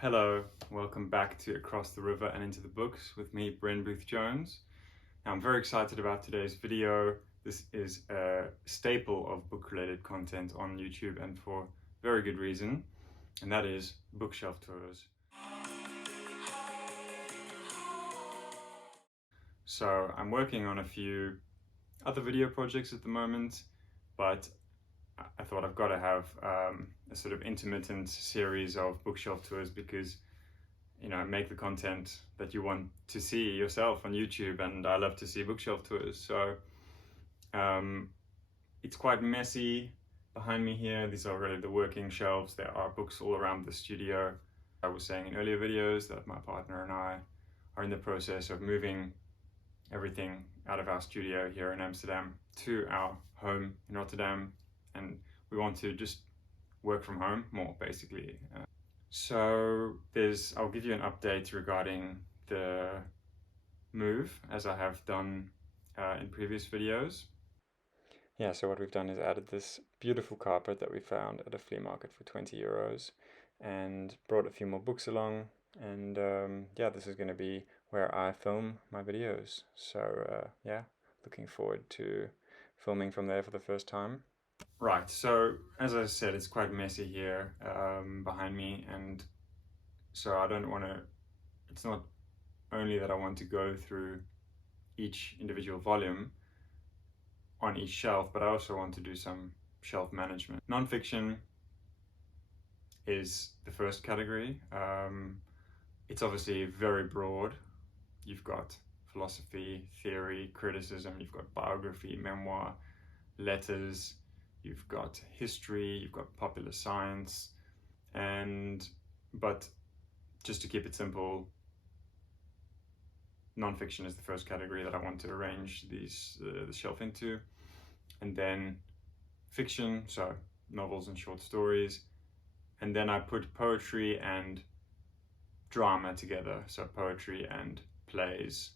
Hello, welcome back to Across the River and Into the Books with me, Bryn Booth-Jones. Now, I'm very excited about today's video. This is a staple of book-related content on YouTube and for very good reason, and that is bookshelf tours. So I'm working on a few other video projects at the moment, but I thought I've got to have a sort of intermittent series of bookshelf tours because, make the content that you want to see yourself on YouTube, and I love to see bookshelf tours. So it's quite messy behind me here. These are really the working shelves. There are books all around the studio. I was saying in earlier videos that my partner and I are in the process of moving everything out of our studio here in Amsterdam to our home in Rotterdam, and we want to just work from home more, basically. So I'll give you an update regarding the move, as I have done in previous videos. Yeah, so what we've done is added this beautiful carpet that we found at a flea market for 20 euros and brought a few more books along, and this is going to be where I film my videos. So looking forward to filming from there for the first time. Right, so as I said, it's quite messy here behind me, and so I don't want to, it's not only that I want to go through each individual volume on each shelf, but I also want to do some shelf management. Non-fiction is the first category. It's obviously very broad. You've got philosophy, theory, criticism, you've got biography, memoir, letters, you've got history, you've got popular science, but just to keep it simple, non-fiction is the first category that I want to arrange the shelf into, and then fiction, so novels and short stories, and then I put poetry and drama together, so poetry and plays.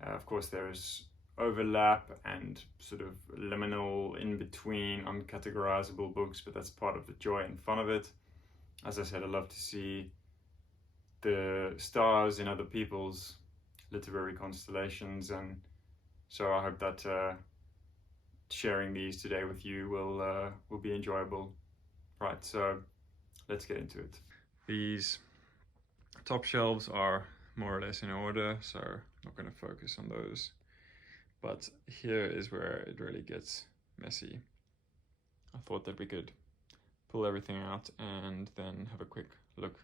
Of course, there's overlap and sort of liminal in between uncategorizable books, but that's part of the joy and fun of it. As I said, I love to see the stars in other people's literary constellations, and so I hope that sharing these today with you will be enjoyable. Right, so let's get into it. These top shelves are more or less in order, so I'm not going to focus on those. But here is where it really gets messy. I thought that we could pull everything out and then have a quick look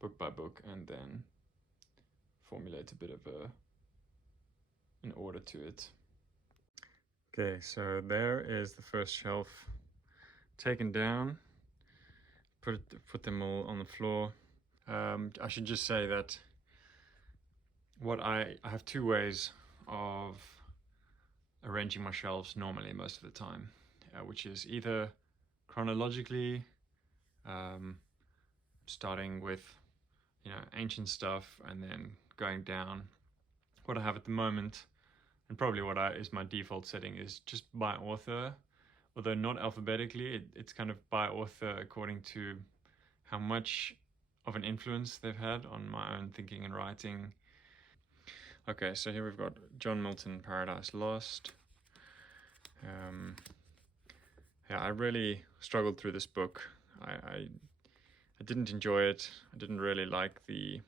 book by book and then formulate a bit of an order to it. Okay, so there is the first shelf taken down. Put them all on the floor. I should just say that I have two ways of arranging my shelves normally most of the time, which is either chronologically, starting with ancient stuff and then going down. What I have at the moment, and probably what is my default setting, is just by author, although not alphabetically. It's kind of by author according to how much of an influence they've had on my own thinking and writing. Okay, so here we've got John Milton, Paradise Lost. I really struggled through this book. I didn't enjoy it. I didn't really like the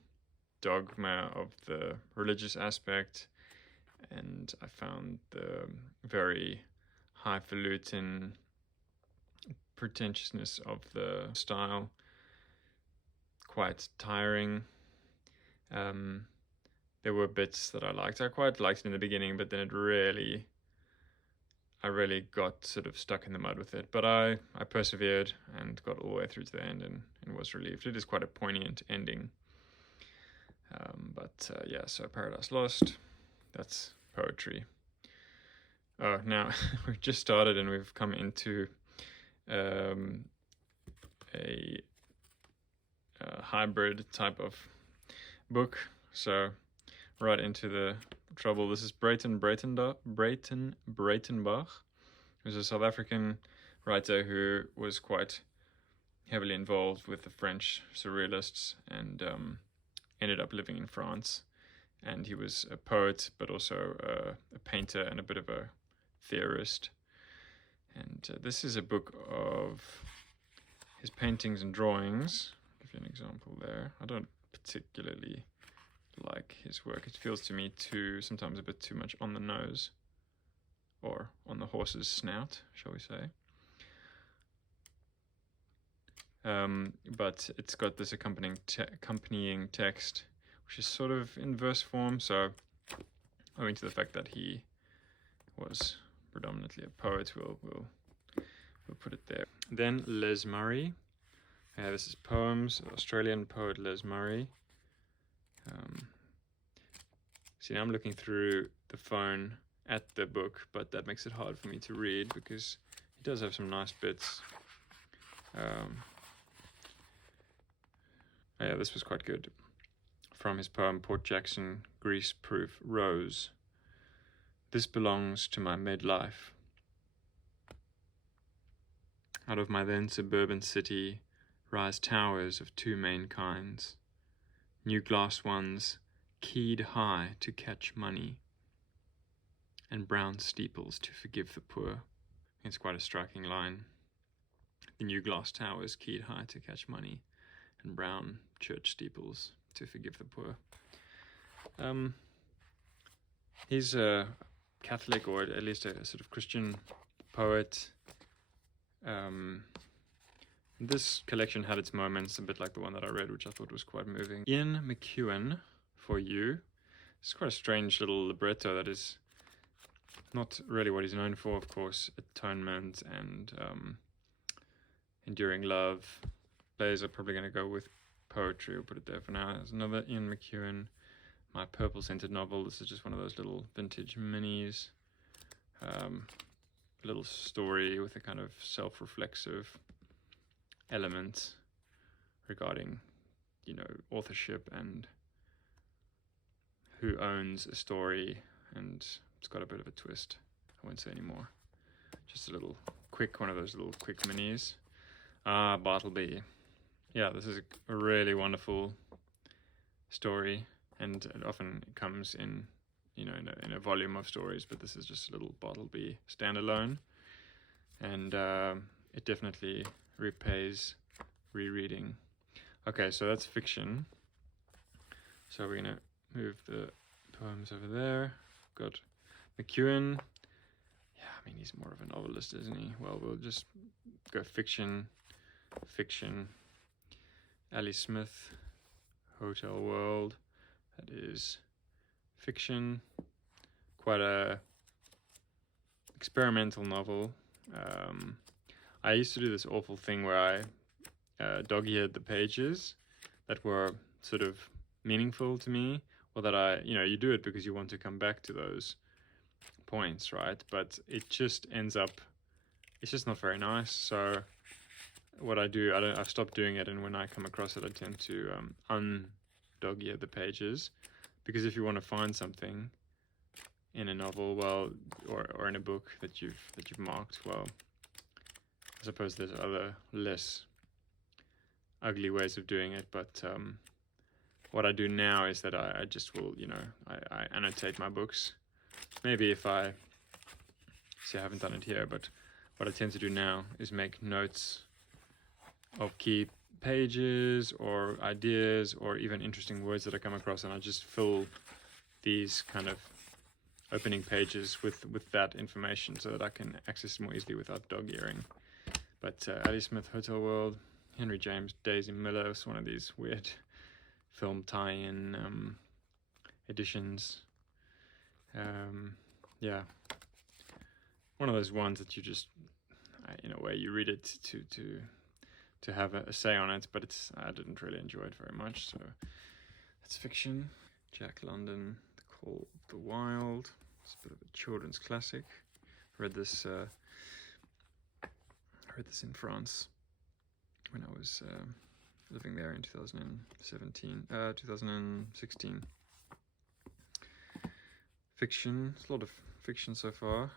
dogma of the religious aspect, and I found the very highfalutin pretentiousness of the style quite tiring. There were bits that I liked. I quite liked it in the beginning, but then I really got sort of stuck in the mud with it. But I persevered and got all the way through to the end and was relieved. It is quite a poignant ending. So Paradise Lost, that's poetry. Oh, now we've just started and we've come into a hybrid type of book. So right into the trouble. This is Breyten Breitenbach, who's a South African writer who was quite heavily involved with the French surrealists and ended up living in France. And he was a poet, but also a painter and a bit of a theorist. And this is a book of his paintings and drawings. I'll give you an example there. I don't particularly like his work. It feels to me sometimes a bit too much on the nose, or on the horse's snout, shall we say. But it's got this accompanying text, which is sort of in verse form, so owing to the fact that he was predominantly a poet, we'll put it there. Then Les Murray. This is poems, Australian poet Les Murray. See, now I'm looking through the phone at the book, but that makes it hard for me to read because he does have some nice bits. Yeah, this was quite good. From his poem Port Jackson Grease-Proof Rose. This belongs to my midlife. Out of my then suburban city rise towers of two main kinds. New glass ones keyed high to catch money, and brown steeples to forgive the poor. It's quite a striking line. The new glass towers keyed high to catch money, and brown church steeples to forgive the poor. He's a Catholic, or at least a sort of Christian poet. This collection had its moments, a bit like the one that I read, which I thought was quite moving. Ian McEwan, For You. It's quite a strange little libretto that is not really what he's known for, of course. Atonement and enduring love. Players are probably going to go with poetry. We'll put it there for now. There's another Ian McEwan, My Purple Scented Novel. This is just one of those little vintage minis. A little story with a kind of self-reflexive element regarding, authorship and who owns a story, and it's got a bit of a twist. I won't say any more. Just a little quick, one of those little quick minis. Bartleby. Yeah, this is a really wonderful story, and it often comes in, in a volume of stories, but this is just a little Bartleby standalone, and it definitely repays rereading. Okay, so that's fiction. So we're gonna move the poems over there. Got McEwan. Yeah, I mean, he's more of a novelist, isn't he? Well, we'll just go fiction. Ali Smith, Hotel World. That is fiction. Quite a experimental novel. I used to do this awful thing where I dog-eared the pages that were sort of meaningful to me, or that you do it because you want to come back to those points, right? But it just ends up, it's just not very nice. So what I do, I've stopped doing it, and when I come across it, I tend to un-dog-ear the pages, because if you want to find something in a novel, well, or in a book that you've marked, well, I suppose there's other less ugly ways of doing it, but what I do now is that I just will, I annotate my books. Maybe if I haven't done it here, but what I tend to do now is make notes of key pages or ideas or even interesting words that I come across, and I just fill these kind of opening pages with that information so that I can access it more easily without dog-earing. But Ali Smith, Hotel World, Henry James, Daisy Miller was one of these weird film tie-in editions. Yeah, one of those ones that you just, in a way, you read it to have a say on it, but I didn't really enjoy it very much. So that's fiction. Jack London, The Call of the Wild. It's a bit of a children's classic. I read this in France when I was living there in 2016. Fiction, there's a lot of fiction so far.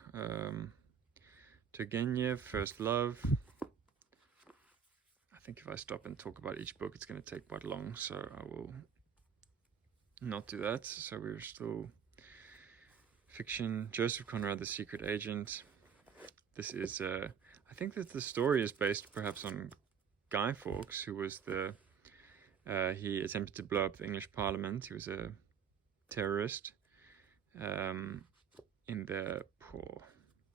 Turgenev, First Love. I think if I stop and talk about each book, it's going to take quite long, so I will not do that. So we're still fiction. Joseph Conrad, The Secret Agent. This is, I think that the story is based perhaps on Guy Fawkes, who was he attempted to blow up the English Parliament. He was a terrorist in the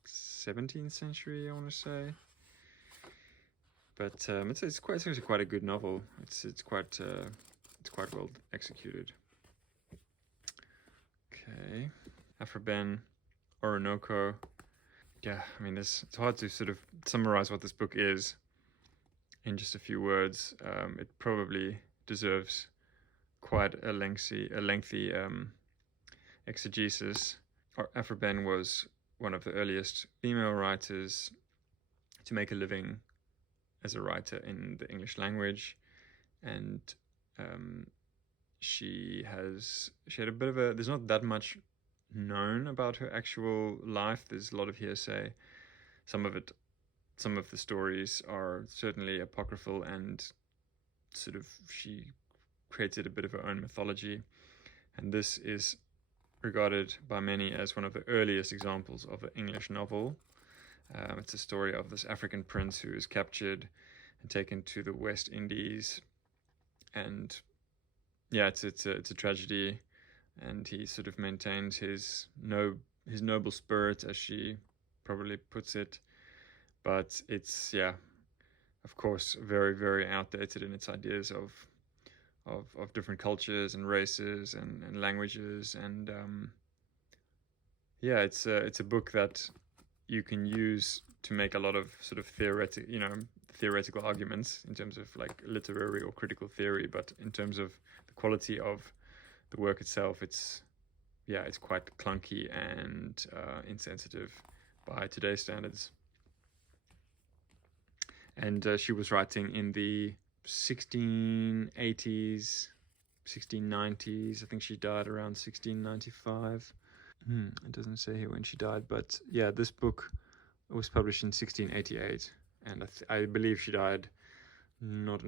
17th century, I want to say. But it's actually quite a good novel. It's quite well executed. Okay, Afraben, Orinoco. Yeah, I mean, it's hard to sort of summarize what this book is in just a few words. It probably deserves quite a lengthy exegesis. Afraben was one of the earliest female writers to make a living as a writer in the English language, and she had a bit of a, there's not that much known about her actual life. There's a lot of hearsay. Some of the stories are certainly apocryphal, and sort of she created a bit of her own mythology, and this is regarded by many as one of the earliest examples of an English novel. It's a story of this African prince who is captured and taken to the West Indies, and yeah, it's a tragedy, and he sort of maintains his noble spirit, as she probably puts it, but it's, yeah, of course, very, very outdated in its ideas of different cultures and races and languages, and yeah, it's a book that you can use to make a lot of sort of theoretical arguments in terms of like literary or critical theory, but in terms of the quality of the work itself, it's quite clunky and insensitive by today's standards. And she was writing in the 1680s, 1690s. I think she died around 1695. It doesn't say here when she died, but yeah, this book was published in 1688, and I believe she died I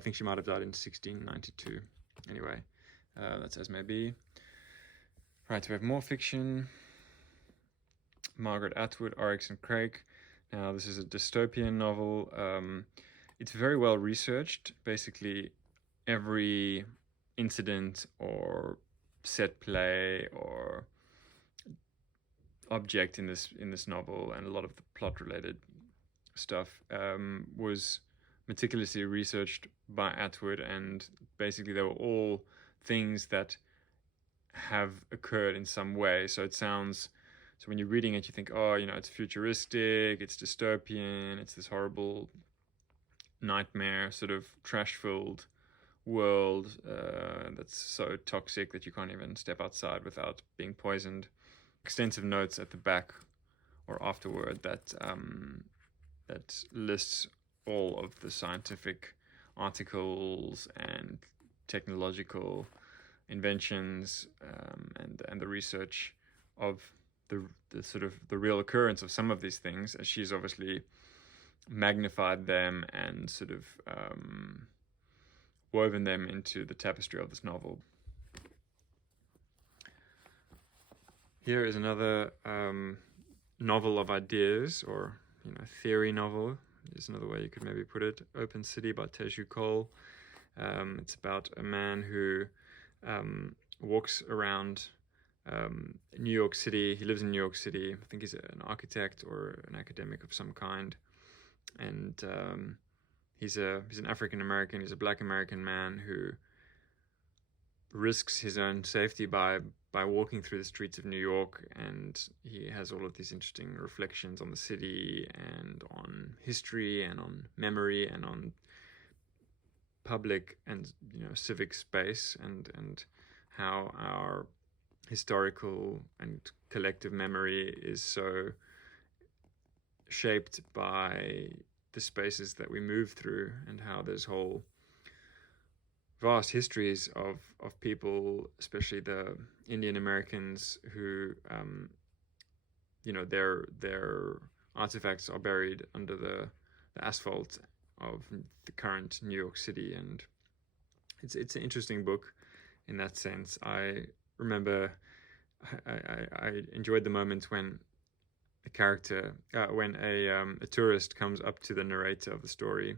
think she might have died in 1692. Anyway, that's as may be. Right, we have more fiction. Margaret Atwood, Oryx and Crake. Now, this is a dystopian novel. It's very well researched. Basically, every incident or set play or object in this novel, and a lot of the plot-related stuff was meticulously researched by Atwood, and basically they were all things that have occurred in some way. So when you're reading it, you think, oh, it's futuristic, it's dystopian, it's this horrible nightmare, sort of trash-filled world that's so toxic that you can't even step outside without being poisoned. Extensive notes at the back or afterward that lists all of the scientific articles and technological inventions and the research of the sort of the real occurrence of some of these things, as she's obviously magnified them and sort of woven them into the tapestry of this novel. Here is another novel of ideas, or theory novel is another way you could maybe put it. Open City by Teju Cole. It's about a man who walks around New York City. He lives in New York City. I think he's an architect or an academic of some kind, and he's an African American. He's a Black American man who risks his own safety by walking through the streets of New York, and he has all of these interesting reflections on the city and on history and on memory and on public and civic space, and how our historical and collective memory is so shaped by the spaces that we move through, and how there's whole vast histories of people, especially the Indian Americans, who their artifacts are buried under the asphalt of the current New York City, and it's an interesting book in that sense. I remember I enjoyed the moments when a character, when a tourist comes up to the narrator of the story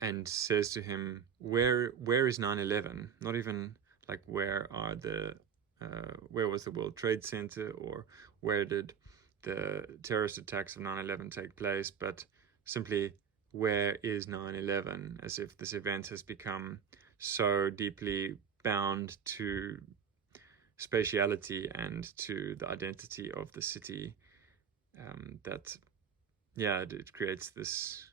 and says to him, where is 9/11? Not even like where was the World Trade Center, or where did the terrorist attacks of 9/11 take place, but simply, where is 9/11? As if this event has become so deeply bound to spatiality and to the identity of the city, that it creates this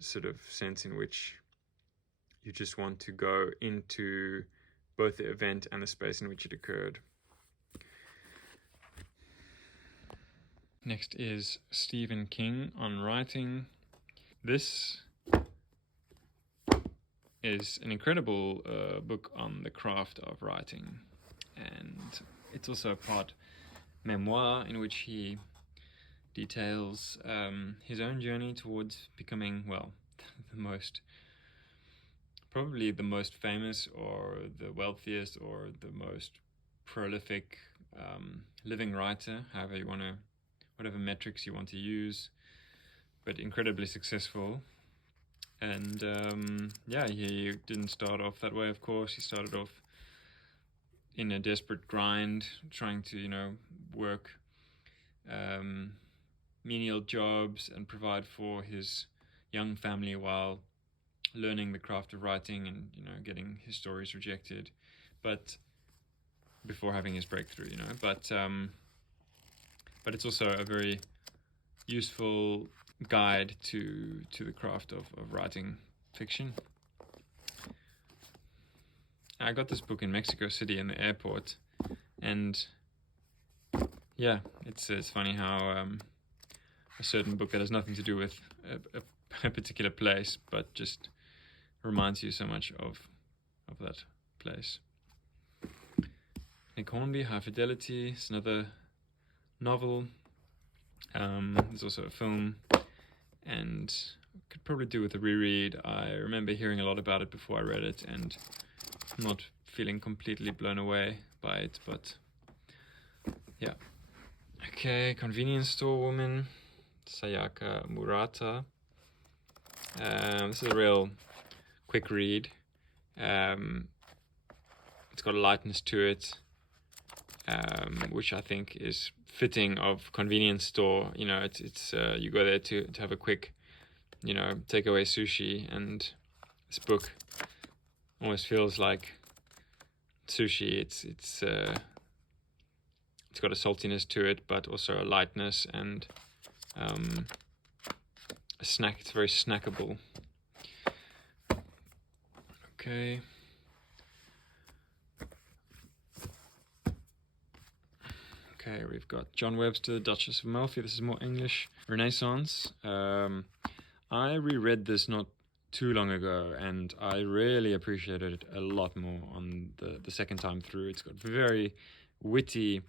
sort of sense in which you just want to go into both the event and the space in which it occurred. Next is Stephen King on writing. This is an incredible book on the craft of writing, and it's also a part memoir in which he details his own journey towards becoming, well, probably the most famous, or the wealthiest, or the most prolific living writer, whatever metrics you want to use, but incredibly successful. And he didn't start off that way, of course. He started off in a desperate grind, trying to, work menial jobs and provide for his young family while learning the craft of writing and, getting his stories rejected, but before having his breakthrough, but it's also a very useful guide to the craft of writing fiction. I got this book in Mexico City in the airport, and it's funny how a certain book that has nothing to do with a particular place, but just reminds you so much of that place. Nick Hornby, High Fidelity, is another novel. There's also a film, and could probably do with a reread. I remember hearing a lot about it before I read it, and not feeling completely blown away by it, but yeah. Okay, Convenience Store Woman, Sayaka Murata. This is a real quick read. It's got a lightness to it, which I think is fitting of convenience store. It's you go there to have a quick, takeaway sushi, and this book almost feels like sushi. It's got a saltiness to it, but also a lightness and a snack. It's very snackable. Okay. Okay, we've got John Webster, Duchess of Malfi. This is more English. Renaissance. I reread this not too long ago, and I really appreciated it a lot more on the second time through. It's got very witty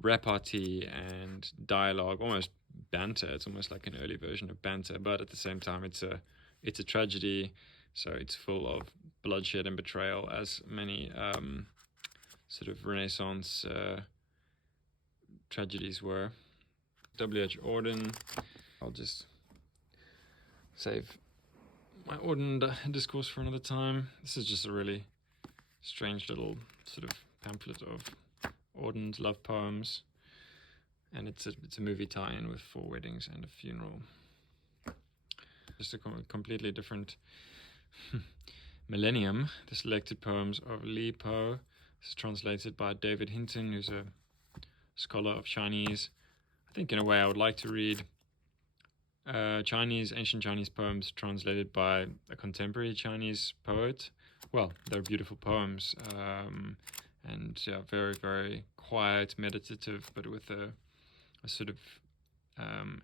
repartee and dialogue, almost banter. It's almost like an early version of banter, but at the same time, it's a tragedy, so it's full of bloodshed and betrayal, as many sort of Renaissance tragedies were. W.H. Auden. I'll just save my Auden discourse for another time. This is just a really strange little sort of pamphlet of Auden's love poems, and it's a movie tie-in with 4 weddings and a funeral. Just a completely different millennium. The selected poems of Li Po. This is translated by David Hinton, who's a scholar of Chinese. I think in a way I would like to read ancient Chinese poems translated by a contemporary Chinese poet. Well, they're beautiful poems, and very, very quiet, meditative, but with a sort of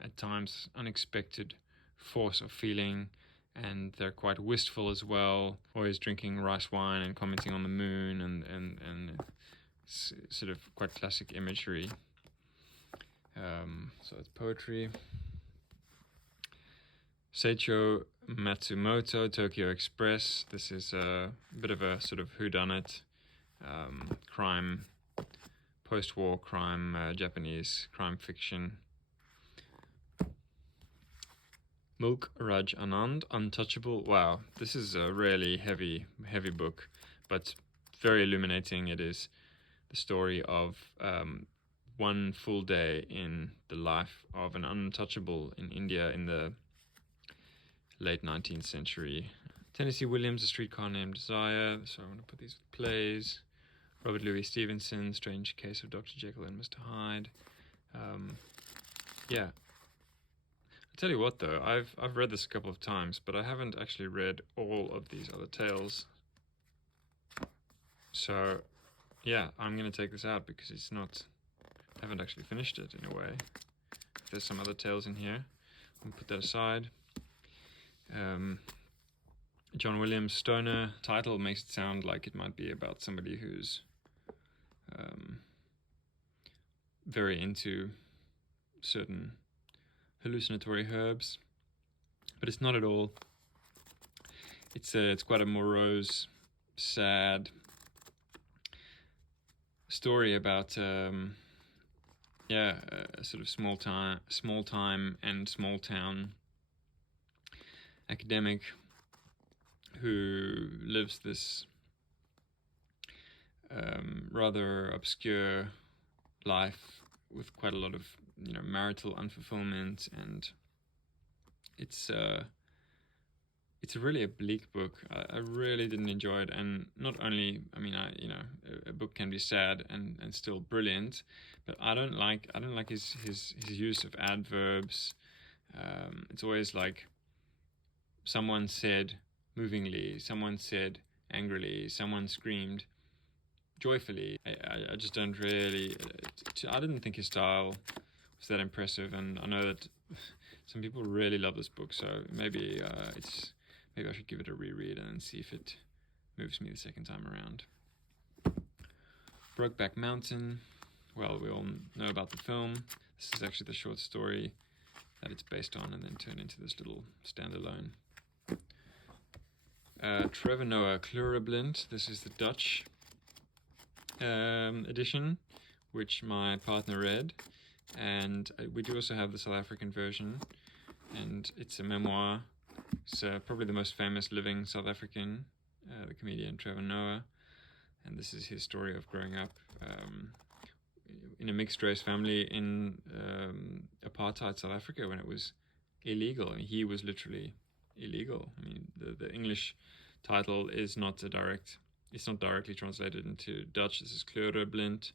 at times unexpected force of feeling, and they're quite wistful as well, always drinking rice wine and commenting on the moon, and sort of quite classic imagery. So it's poetry. Seicho Matsumoto, Tokyo Express. This is a bit of a sort of whodunit, crime, post-war crime, Japanese crime fiction. Mulk Raj Anand, Untouchable. Wow, this is a really heavy book, but very illuminating. It is the story of one full day in the life of an untouchable in India in the late 19th century. Tennessee Williams, A Streetcar Named Desire. So I'm going to put these with plays. Robert Louis Stevenson, Strange Case of Dr. Jekyll and Mr. Hyde. Yeah. I tell you what, though, I've read this a couple of times, but I haven't actually read all of these other tales. So, yeah, I'm going to take this out because it's not... I haven't actually finished it in a way. If there's some other tales in here, I'm going to put that aside. John Williams Stoner title makes it sound like it might be about somebody who's very into certain hallucinatory herbs, but it's not at all. It's quite a morose, sad story about a sort of small time and small town academic who lives this rather obscure life with quite a lot of marital unfulfillment, and it's really a bleak book. I really didn't enjoy it, and not only, I mean, a book can be sad and still brilliant, but I don't like his use of adverbs. It's always like someone said movingly, someone said angrily, someone screamed joyfully. I just don't really. I didn't think his style was that impressive, and I know that some people really love this book, so maybe maybe I should give it a reread and then see if it moves me the second time around. Brokeback Mountain. Well, we all know about the film. This is actually the short story that it's based on and then turned into this little standalone. Trevor Noah, Kleurblind. This is the Dutch edition, which my partner read. And we do also have the South African version. And it's a memoir. It's probably the most famous living South African, the comedian Trevor Noah. And this is his story of growing up in a mixed-race family in apartheid South Africa when it was illegal. I mean, he was literally illegal. I mean, the English title is not it's not directly translated into Dutch. This is Kleurblind,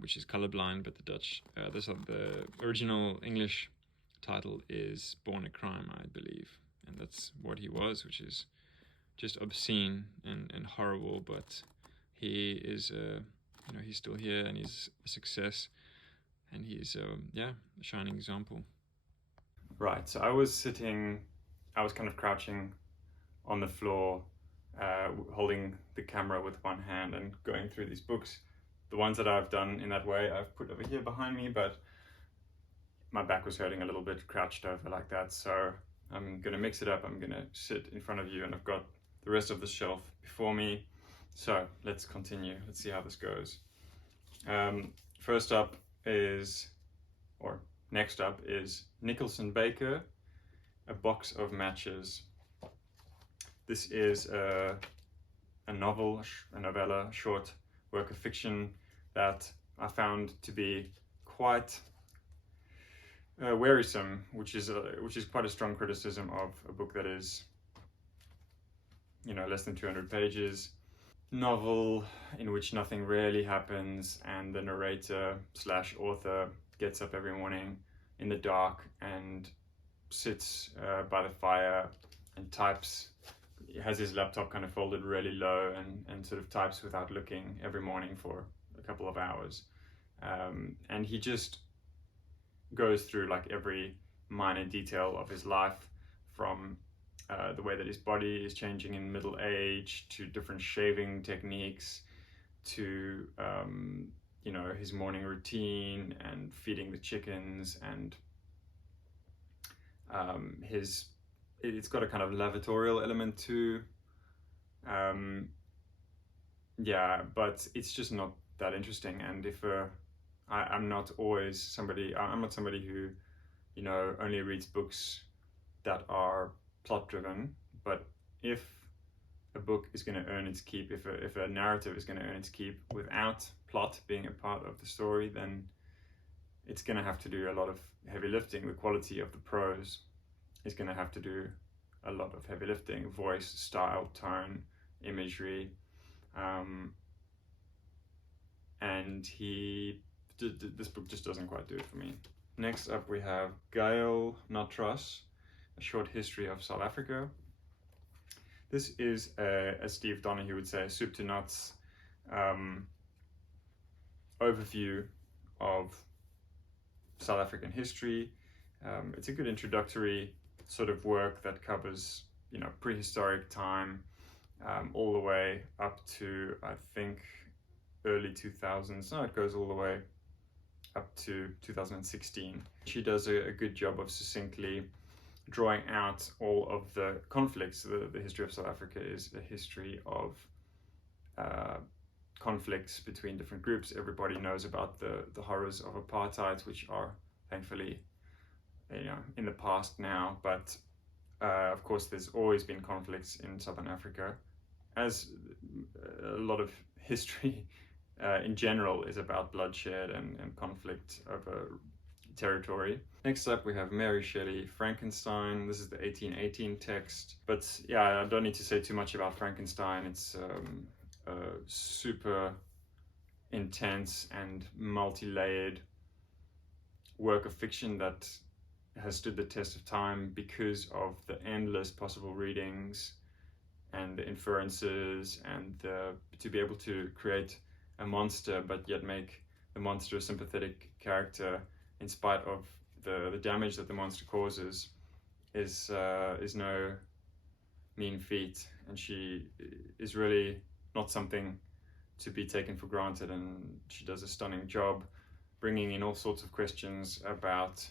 which is colorblind, but the Dutch, the original English title is Born a Crime, I believe. And that's what he was, which is just obscene and horrible, but he is, he's still here and he's a success, and he's, a shining example. Right, so I was kind of crouching on the floor, holding the camera with one hand and going through these books. The ones that I've done in that way, I've put over here behind me, but my back was hurting a little bit, crouched over like that. So I'm going to mix it up. I'm going to sit in front of you, and I've got the rest of the shelf before me. So let's continue. Let's see how this goes. Next up is Nicholson Baker, A Box of Matches. This is a novella, short work of fiction that I found to be quite wearisome, which is quite a strong criticism of a book that is, less than 200 pages. Novel in which nothing really happens, and the narrator / author gets up every morning in the dark and sits by the fire and types. He has his laptop kind of folded really low and sort of types without looking every morning for a couple of hours. And he just goes through like every minor detail of his life, from the way that his body is changing in middle age, to different shaving techniques, to his morning routine and feeding the chickens, and It's got a kind of lavatorial element too. Yeah, but it's just not that interesting. And if I'm not somebody who, you know, only reads books that are plot driven. But if a book is going to earn its keep, if a narrative is going to earn its keep without plot being a part of the story, then it's going to have to do a lot of heavy lifting. The quality of the prose is going to have to do a lot of heavy lifting: voice, style, tone, imagery. And this book just doesn't quite do it for me. Next up we have Gael Natras, A Short History of South Africa. This is, as Steve Donahue would say, a soup to nuts overview of South African history. It's a good introductory sort of work that covers, you know, prehistoric time all the way up to, I think, early 2000s. No, it goes all the way up to 2016. She does a good job of succinctly drawing out all of the conflicts. The history of South Africa is a history of conflicts between different groups. Everybody knows about the horrors of apartheid, which are thankfully, you know, in the past now. But of course, there's always been conflicts in Southern Africa, as a lot of history in general is about bloodshed and conflict over territory. Next up we have Mary Shelley, Frankenstein. This is the 1818 text. But yeah, I don't need to say too much about Frankenstein. It's a super intense and multi-layered work of fiction that has stood the test of time because of the endless possible readings and the inferences, and to be able to create a monster but yet make the monster a sympathetic character in spite of the damage that the monster causes is no mean feat. And she is really not something to be taken for granted, and she does a stunning job bringing in all sorts of questions about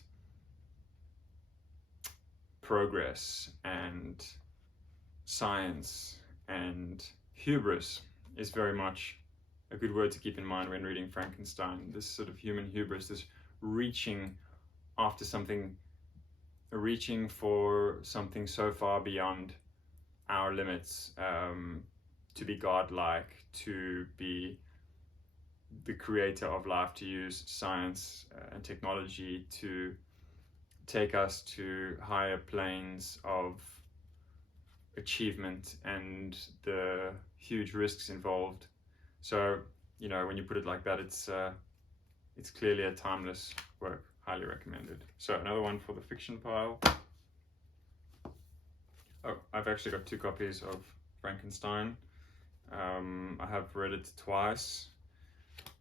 progress and science, and hubris is very much a good word to keep in mind when reading Frankenstein. This sort of human hubris, this reaching after something, reaching for something so far beyond our limits, to be godlike, to be the creator of life, to use science and technology to take us to higher planes of achievement and the huge risks involved. So, you know, when you put it like that, it's clearly a timeless work, highly recommended. So another one for the fiction pile. Oh, I've actually got 2 copies of Frankenstein. I have read it twice,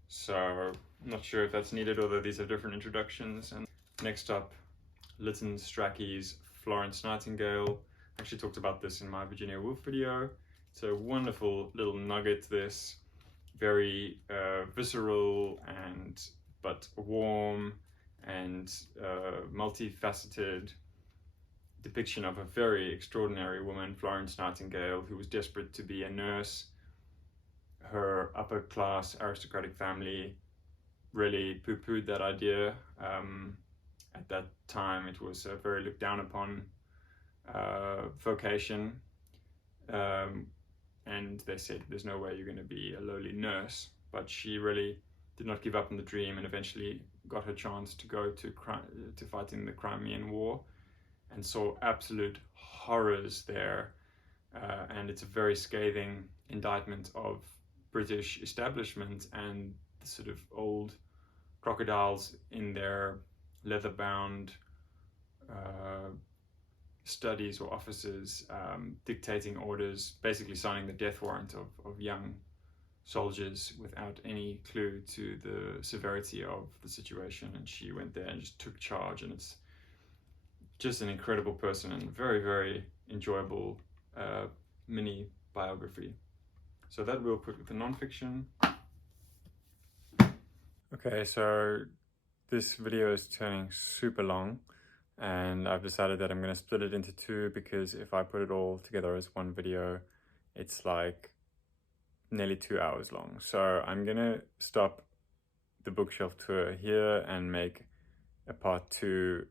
so I'm not sure if that's needed, although these are different introductions. And next up, Lytton Strackey's Florence Nightingale. I actually talked about this in my Virginia Woolf video. It's a wonderful little nugget, this very visceral but warm and multifaceted depiction of a very extraordinary woman, Florence Nightingale, who was desperate to be a nurse. Her upper class aristocratic family really poo-pooed that idea. At that time it was a very looked down upon vocation, and they said there's no way you're going to be a lowly nurse. But she really did not give up on the dream, and eventually got her chance to go to fight in the Crimean War, and saw absolute horrors there. And it's a very scathing indictment of British establishment and the sort of old crocodiles in their leather-bound studies or offices, dictating orders, basically signing the death warrant of young soldiers without any clue to the severity of the situation. And she went there and just took charge, and it's just an incredible person and very, very enjoyable mini biography. So that we'll put with the nonfiction. Okay, so this video is turning super long. and I've decided that I'm going to split it into two, because if I put it all together as one video, it's like nearly 2 hours long. So I'm going to stop the bookshelf tour here and make a part 2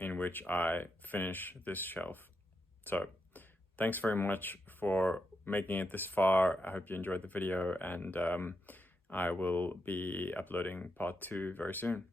in which I finish this shelf. So thanks very much for making it this far. I hope you enjoyed the video, and I will be uploading part 2 very soon.